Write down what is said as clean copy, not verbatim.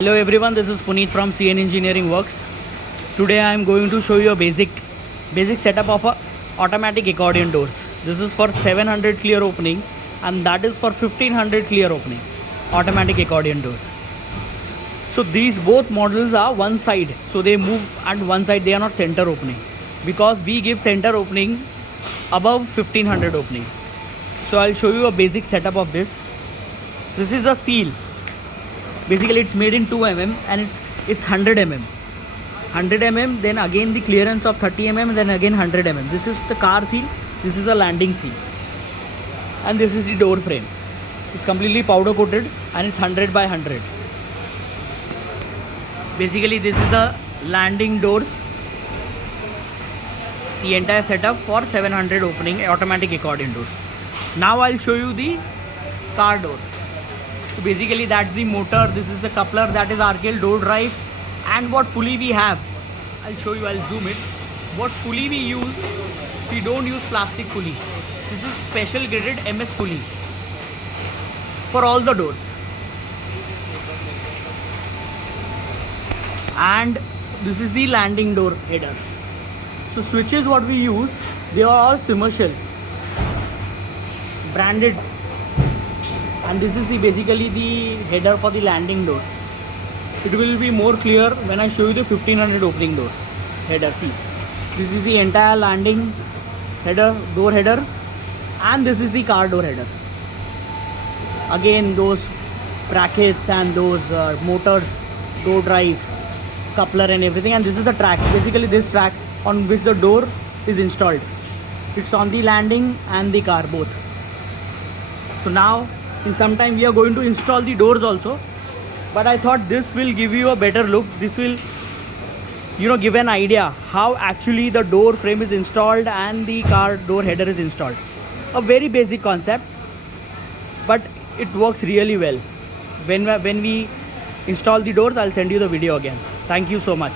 Hello everyone, this is Puneet from CN Engineering Works. Today I am going to show you a basic setup of a automatic accordion doors. This is for 700 clear opening and that is for 1500 clear opening automatic accordion doors. So these both models are one side, so they move at one side, they are not center opening because we give center opening above 1500 opening. So I'll show you a basic setup of this. This is a seal. Basically it's made in 2 mm and it's 100 mm. 100 mm, then again the clearance of 30 mm, then again 100 mm. This is the car seal, this is a landing seal, and this is the door frame. It's completely powder coated and it's 100 by 100. Basically this is the landing doors, the entire setup for 700 opening automatic accordion doors. Now I'll show you the car door. So basically that's the motor, this is the coupler, that is RKL door drive, and what pulley we have, I'll show you, I'll zoom it. What pulley we use, we don't use plastic pulley. This is special graded MS pulley for all the doors. And this is the landing door header. So switches what we use, they are all commercial, branded. And this is basically the header for the landing doors. It will be more clear when I show you the 1500 opening door header. See, this is the entire landing header, door header, and this is the car door header. Again, those brackets and those motors, door drive, coupler and everything. And this is the track. Basically this track on which the door is installed. It's on the landing and the car both. So now in some time we are going to install the doors also, but I thought this will give you a better look. This will give an idea how actually the door frame is installed and the car door header is installed. A very basic concept, but it works really well. When we install the doors, I'll send you the video again. Thank you so much.